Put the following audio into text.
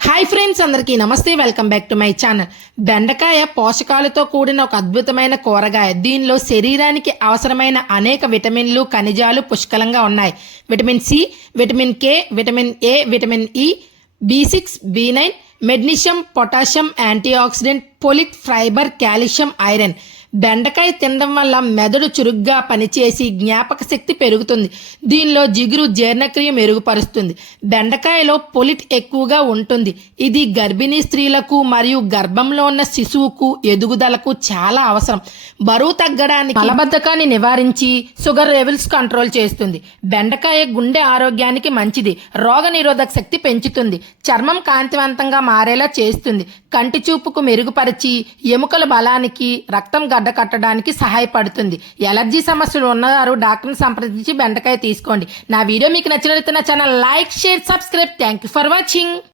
Hi friends, అందరికీ నమస్తే. Welcome back to my channel. బెండకాయ పోషకాలతో కూడిన ఒక అద్భుతమైన కూరగాయ. దీనిలో శరీరానికి అవసరమైన అనేక విటమిన్లు, ఖనిజాలు పుష్కలంగా ఉన్నాయి. Vitamin C, vitamin K, vitamin A, vitamin E, బి6, B nine, magnesium, potassium, antioxidant, folic, fibre, calcium, iron. బెండకాయ తినడం వల్ల మెదడు చురుగ్గా పనిచేసి జ్ఞాపక శక్తి పెరుగుతుంది. దీనిలో జిగురు జీర్ణక్రియ మెరుగుపరుస్తుంది. బెండకాయలో ఫోలిట్ ఎక్కువగా ఉంటుంది. ఇది గర్భిణీ స్త్రీలకు మరియు గర్భంలో ఉన్న శిశువుకు ఎదుగుదలకు చాలా అవసరం. బరువు తగ్గడానికి, మలబద్ధకాన్ని నివారించి షుగర్ లెవెల్స్ కంట్రోల్ చేస్తుంది. బెండకాయ గుండె ఆరోగ్యానికి మంచిది. రోగ నిరోధక శక్తి పెంచుతుంది. చర్మం కాంతివంతంగా మారేలా చేస్తుంది. కంటి చూపుకు మెరుగుపరిచి ఎముకల బలానికి, రక్తం కట్టడానికి సహాయపడుతుంది. ఎలర్జీ సమస్యలు ఉన్నవారు డాక్టర్ని సంప్రదించి బెండకాయ తీసుకోండి. నా వీడియో మీకు నచ్చినట్లయితే నా channel like, share, subscribe. Thank you for watching.